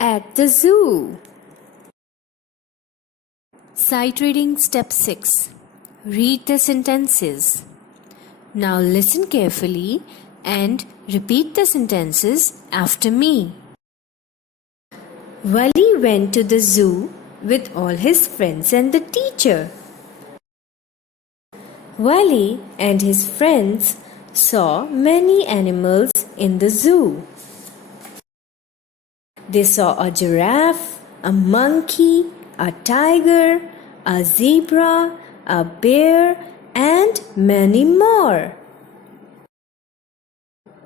At the zoo. Sight reading step 6. Read the sentences. Now listen carefully and repeat the sentences after me. Wali went to the zoo with all his friends and the teacher. Wali and his friends saw many animals in the zoo. They saw a giraffe, a monkey, a tiger, a zebra, a bear, and many more.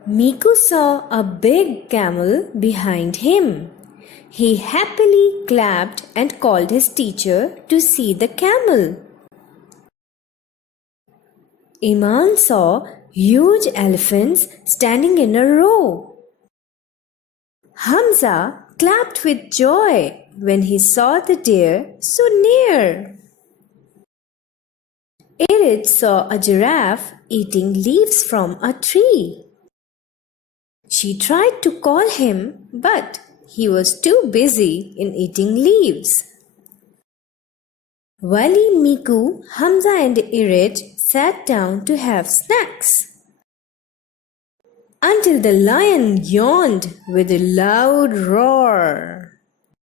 Miku saw a big camel behind him. He happily clapped and called his teacher to see the camel. Iman saw huge elephants standing in a row. Hamza clapped with joy when he saw the deer so near. Irid saw a giraffe eating leaves from a tree. She tried to call him, but he was too busy in eating leaves. Wali, Miku, Hamza and Irid sat down to have snacks until the lion yawned with a loud roar.